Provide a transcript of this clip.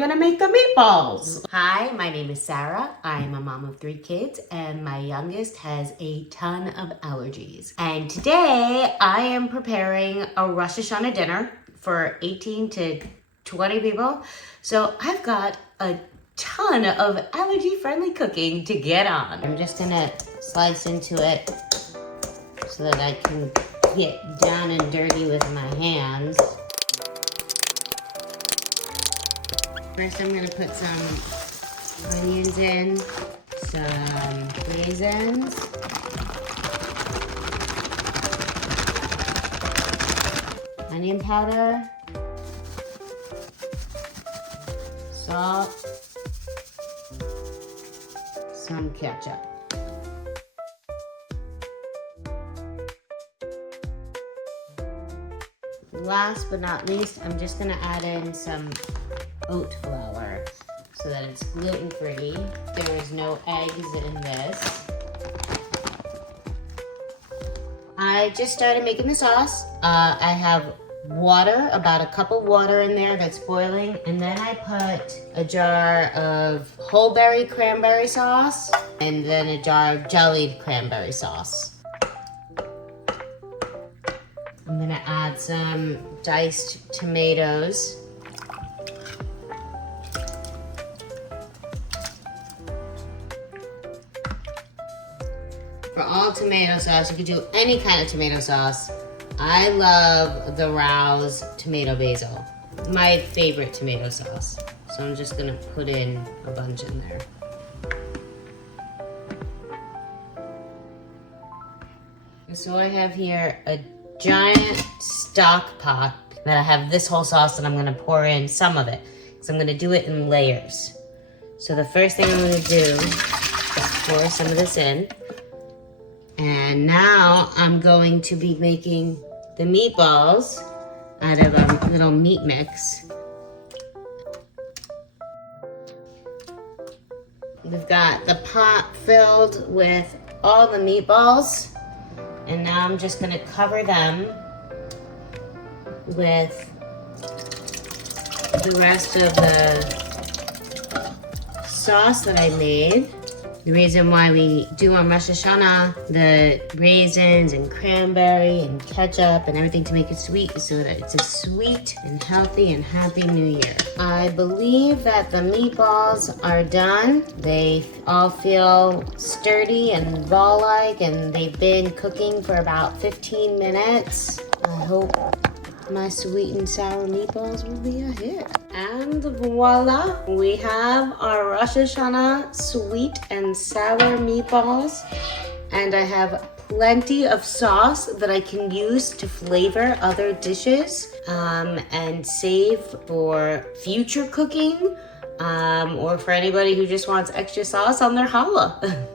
gonna make the meatballs. Hi, my name is Sarah. I'm a mom of 3 kids and my youngest has a ton of allergies. And today I am preparing a Rosh Hashanah dinner for 18 to 20 people. So I've got a ton of allergy-friendly cooking to get on. I'm just gonna slice into it so that I can get down and dirty with my hands. First I'm gonna put some onions in, some raisins, onion powder, salt, some ketchup. Last but not least, I'm just gonna add in some oat flour so that it's gluten-free. There is no eggs in this. I just started making the sauce. I have water, about a cup of water in there that's boiling, and then I put a jar of whole berry cranberry sauce and then a jar of jellied cranberry sauce. I'm gonna add some diced tomatoes. For all tomato sauce, you could do any kind of tomato sauce. I love the Rouse tomato basil, my favorite tomato sauce. So I'm just gonna put in a bunch in there. So I have here a giant stock pot that I have this whole sauce that I'm gonna pour in some of it, because I'm gonna do it in layers. So the first thing I'm gonna do is pour some of this in. And now I'm going to be making the meatballs out of a little meat mix. We've got the pot filled with all the meatballs. And now I'm just gonna cover them with the rest of the sauce that I made. The reason why we do on Rosh Hashanah the raisins and cranberry and ketchup and everything to make it sweet is so that it's a sweet and healthy and happy new year. I believe that the meatballs are done. They all feel sturdy and ball-like, and they've been cooking for about 15 minutes. I hope my sweet and sour meatballs will be a hit. And voila, we have our Rosh Hashanah sweet and sour meatballs. And I have plenty of sauce that I can use to flavor other dishes and save for future cooking or for anybody who just wants extra sauce on their challah.